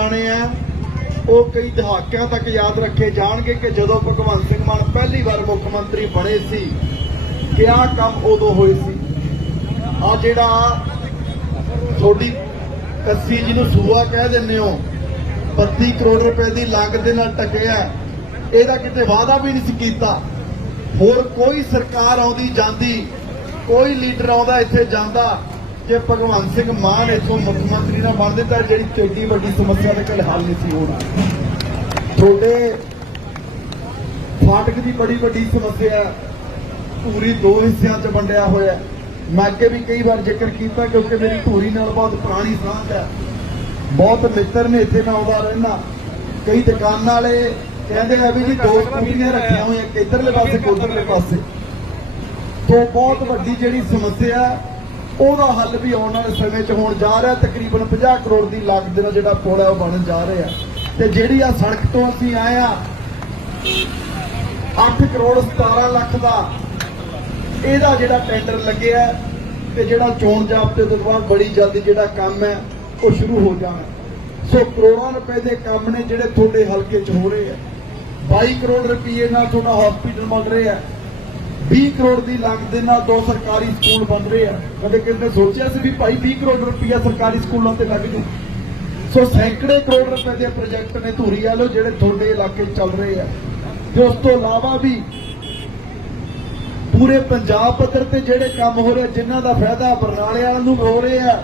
ਜਾਣੇ ਆ। ਉਹ ਕਈ ਦਹਾਕਿਆਂ ਤੱਕ ਯਾਦ ਰੱਖੇ ਜਾਣਗੇ ਕਿ ਜਦੋਂ ਭਗਵੰਤ ਸਿੰਘ ਮਾਨ ਪਹਿਲੀ ਵਾਰ ਮੁੱਖ ਮੰਤਰੀ ਬਣੇ ਸੀ ਕਿਆ ਕੰਮ ਉਦੋਂ ਹੋਏ ਸੀ। ਆ ਜਿਹੜਾ ਤੁਹਾਡੀ ਕੱਸੀ ਜਿਹਨੂੰ ਸੂਆ ਕਹਿ ਦਿੰਦੇ ਹੋ 32 ਕਰੋੜ ਰੁਪਏ ਦੀ ਲਾਗਤ ਦੇ ਨਾਲ ਟਕਿਆ, ਇਹਦਾ ਕਿਤੇ ਵਾਅਦਾ ਵੀ ਨਹੀਂ ਸੀ ਕੀਤਾ। ਹੋਰ ਕੋਈ ਸਰਕਾਰ ਆਉਂਦੀ ਜਾਂਦੀ, ਕੋਈ ਲੀਡਰ ਆਉਂਦਾ ਇੱਥੇ ਜਾਂਦਾ ਜੇ ਭਗਵੰਤ ਸਿੰਘ ਮਾਨ ਇੱਥੋਂ ਮੁੱਖ ਮੰਤਰੀ ਨਾ ਬਣਦੇ, ਤਾਂ ਜਿਹੜੀ ਚੋਟੀ ਵੱਡੀ ਸਮੱਸਿਆ ਦਾ ਕੋਈ ਹੱਲ ਨਹੀਂ ਸੀ ਹੋਣਾ। ਤੁਹਾਡੇ ਫਾਟਕ ਦੀ ਬੜੀ ਵੱਡੀ ਸਮੱਸਿਆ ਹੈ। ਧੂਰੀ ਦੋ ਹਿੱਸਿਆਂ 'ਚ ਵੰਡਿਆ ਹੋਇਆ ਮੈਂ ਅੱਗੇ ਵੀ ਕਈ ਵਾਰ ਜ਼ਿਕਰ ਕੀਤਾ ਕਿਉਂਕਿ ਮੇਰੀ ਧੂਰੀ ਨਾਲ ਬਹੁਤ ਪੁਰਾਣੀ ਸਾਂਝ ਹੈ। ਬਹੁਤ ਮਿੱਤਰ ਨੇ ਇੱਥੇ ਮੈਂ ਆਉਂਦਾ ਰਹਿਣਾ ਕਈ ਦੁਕਾਨਾਂ ਵਾਲੇ ਕਹਿੰਦੇ ਆ ਵੀ ਜੀ ਦੋ ਸਕੂਟੀਆਂ ਰੱਖੀਆਂ ਹੋਈਆਂ ਕਿੱਧਰਲੇ ਪਾਸੇ, ਇੱਕ ਪਾਸੇ। ਤੋਂ ਬਹੁਤ ਵੱਡੀ ਜਿਹੜੀ ਸਮੱਸਿਆ ਉਹਦਾ ਹੱਲ ਵੀ ਆਉਣ ਵਾਲੇ ਸਮੇਂ 'ਚ ਹੋਣ ਜਾ ਰਿਹਾ, ਤਕਰੀਬਨ 50 ਕਰੋੜ ਦੀ ਲਾਗਤ ਦੇ ਨਾਲ ਜਿਹੜਾ ਪੁਲ ਹੈ ਉਹ ਬਣਨ ਜਾ ਰਿਹਾ। ਤੇ ਜਿਹੜੀ ਆ ਸੜਕ ਤੋਂ ਅਸੀਂ ਆਏ ਆ 8 ਕਰੋੜ 17 ਲੱਖ ਦਾ ਇਹਦਾ ਜਿਹੜਾ ਟੈਂਡਰ ਲੱਗਿਆ ਤੇ ਜਿਹੜਾ ਚੋਣ ਜਾਬਤੇ ਤੋਂ ਬਾਅਦ ਬੜੀ ਜਲਦੀ ਜਿਹੜਾ ਕੰਮ ਹੈ, ਉਹ ਸ਼ੁਰੂ ਹੋ ਜਾਣਾ। ਸੋ ਕਰੋੜਾਂ ਰੁਪਏ ਦੇ ਕੰਮ ਨੇ ਜਿਹੜੇ ਤੁਹਾਡੇ ਹਲਕੇ 'ਚ ਹੋ ਰਹੇ ਆ। 22 ਕਰੋੜ ਰੁਪਏ ਨਾਲ ਤੁਹਾਡਾ ਹਸਪੀਟਲ ਬਣ ਰਿਹਾ ਹੈ। 20 ਕਰੋੜ ਦੀ ਲਾਗਤ ਦੇ ਨਾਲ ਦੋ ਸਰਕਾਰੀ ਸਕੂਲ ਬਣ ਰਹੇ ਆ। ਕਦੇ ਕਿਸੇ ਨੇ ਸੋਚਿਆ ਸੀ ਵੀ ਭਾਈ 20 ਕਰੋੜ ਰੁਪਇਆ ਸਰਕਾਰੀ ਸਕੂਲਾਂ ਤੇ ਲੱਗ ਜੂ। ਸੋ ਸੈਂਕੜੇ ਕਰੋੜ ਰੁਪਏ ਦੇ ਪ੍ਰੋਜੈਕਟ ਨੇ ਧੂਰੀ ਵਾਲੋ ਜਿਹੜੇ ਤੁਹਾਡੇ ਇਲਾਕੇ ਚੱਲ ਰਹੇ ਆ। ਤੇ ਉਸ ਤੋਂ ਇਲਾਵਾ ਵੀ ਪੂਰੇ ਪੰਜਾਬ ਪੱਧਰ ਤੇ ਜਿਹੜੇ ਕੰਮ ਹੋ ਰਹੇ ਜਿਨ੍ਹਾਂ ਦਾ ਫਾਇਦਾ ਬਰਨਾਲੇ ਵਾਲਿਆਂ ਨੂੰ ਵੀ ਹੋ ਰਿਹਾ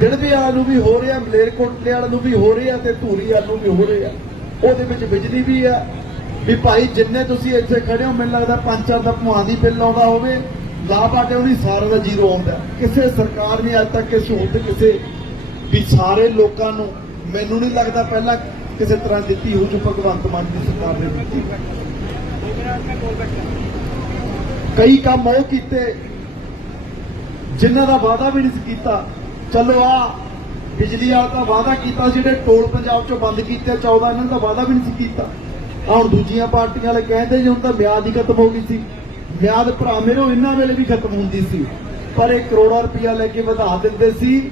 ਦਿੜਵੇ ਵਾਲਿਆਂ ਨੂੰ ਵੀ ਹੋ ਰਿਹਾ, ਮਲੇਰਕੋਟਲੇ ਵਾਲਿਆਂ ਨੂੰ ਵੀ ਹੋ ਰਿਹਾ ਤੇ ਧੂਰੀ ਵਾਲਿਆਂ ਨੂੰ ਵੀ ਹੋ ਰਿਹਾ। ਉਹਦੇ ਵਿੱਚ ਬਿਜਲੀ ਵੀ ਆ ਵੀ ਭਾਈ ਜਿੰਨੇ ਤੁਸੀਂ ਇੱਥੇ ਖੜੇ ਹੋ ਮੈਨੂੰ ਲੱਗਦਾ ਪੰਜ ਚਾਰ ਦਾ ਭਵਾਂ ਦੀ ਬਿੱਲ ਆਉਂਦਾ ਹੋਵੇ। ਲਾਭ ਆਟੇ ਉਹਦੀ ਸਾਰਾ ਦਾ ਜ਼ੀਰੋ ਆਉਂਦਾ। ਕਿਸੇ ਸਰਕਾਰ ਨੇ ਅੱਜ ਤੱਕ ਇਹ ਸਹੂਲਤ ਕਿਸੇ ਵੀ ਸਾਰੇ ਲੋਕਾਂ ਨੂੰ ਮੈਨੂੰ ਨਹੀਂ ਲੱਗਦਾ ਪਹਿਲਾਂ ਕਿਸੇ ਤਰ੍ਹਾਂ ਦਿੱਤੀ ਹੋ ਜੋ ਭਗਵੰਤ ਮਾਨ ਦੀ ਸਰਕਾਰ ਨੇ ਦਿੱਤੀ। ਕਈ ਕੰਮ ਉਹ ਕੀਤੇ ਜਿਨ੍ਹਾਂ ਦਾ ਵਾਅਦਾ ਵੀ ਨਹੀਂ ਸੀ ਕੀਤਾ। ਚਲੋ ਆ ਬਿਜਲੀ ਵਾਲਾ ਤਾਂ ਵਾਅਦਾ ਕੀਤਾ ਸੀ, ਜਿਹੜੇ ਟੋਲ ਪੰਜਾਬ ਚੋਂ ਬੰਦ ਕੀਤੇ 14 ਇਹਨਾਂ ਦਾ ਵਾਅਦਾ ਵੀ ਨਹੀਂ ਸੀ ਕੀਤਾ। ਹੁਣ ਦੂਜੀਆਂ ਪਾਰਟੀਆਂ ਵਾਲੇ ਕਹਿੰਦੇ ਜੀ ਹੁਣ ਤਾਂ ਮਿਆਦ ਹੀ ਖਤਮ ਹੋ ਗਈ ਸੀ। ਮਿਆਦ ਭਰਾ ਮੇਰੇ ਇਹਨਾਂ ਵੇਲੇ ਵੀ ਖਤਮ ਹੁੰਦੀ ਸੀ। ਪਰ ਇਹ ਕਰੋੜਾਂ ਰੁਪਇਆ ਲੈ ਕੇ ਵਧਾ ਦਿੰਦੇ ਸੀ।